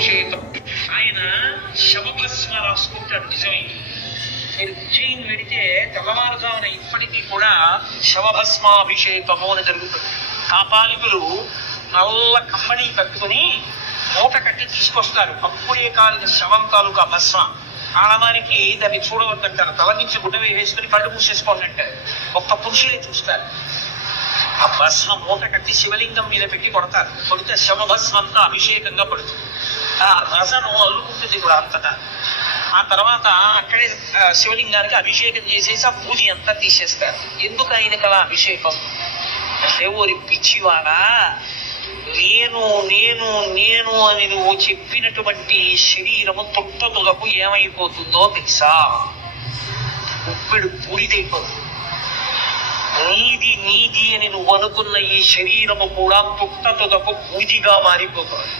అభిషేకం. ఆయన శవభస్మ రాసుకుంటాడు. నిజమే, మీరు ఉజ్జయిని వెడితే తెల్లవారుజామున ఇప్పటికీ కూడా శవభస్మాభిషేకము అని జరుగుతుంది. కాపాలికులు నల్ల కమ్మడి కట్టుకుని మూట కట్టి తీసుకొస్తారు. అప్పుడే కాలిన శవం తాలూకా భస్మ. ఆడవారికి దాన్ని చూడవద్దంటారు. తల నుంచి గుడ్డ వేసుకుని కళ్ళు మూసేసుకోండి అంటారు. ఒక్క పురుషులే చూస్తారు. ఆ భస్మ మూట కట్టి శివలింగం మీద పెట్టి కొడతారు. కొడితే శవభస్మ అంతా అభిషేకంగా పడుతుంది. ఆ రసను అల్లుకుంటుంది కూడా అంతటా. ఆ తర్వాత అక్కడే శివలింగానికి అభిషేకం చేసేసి ఆ పూజ అంతా తీసేస్తారు. ఎందుకు ఆయనకి అలా అభిషేకం అంటే, ఓరి పిచ్చివాడా, నేను నేను నేను అని నువ్వు చెప్పినటువంటి శరీరము తుట్టతులకు ఏమైపోతుందో తెలుసా? ఉప్పిడు పూరిదైపోతుంది. నీది నీది అని నువ్వు అనుకున్న ఈ శరీరము కూడా తుట్టతులకు పూజిగా మారిపోతుంది.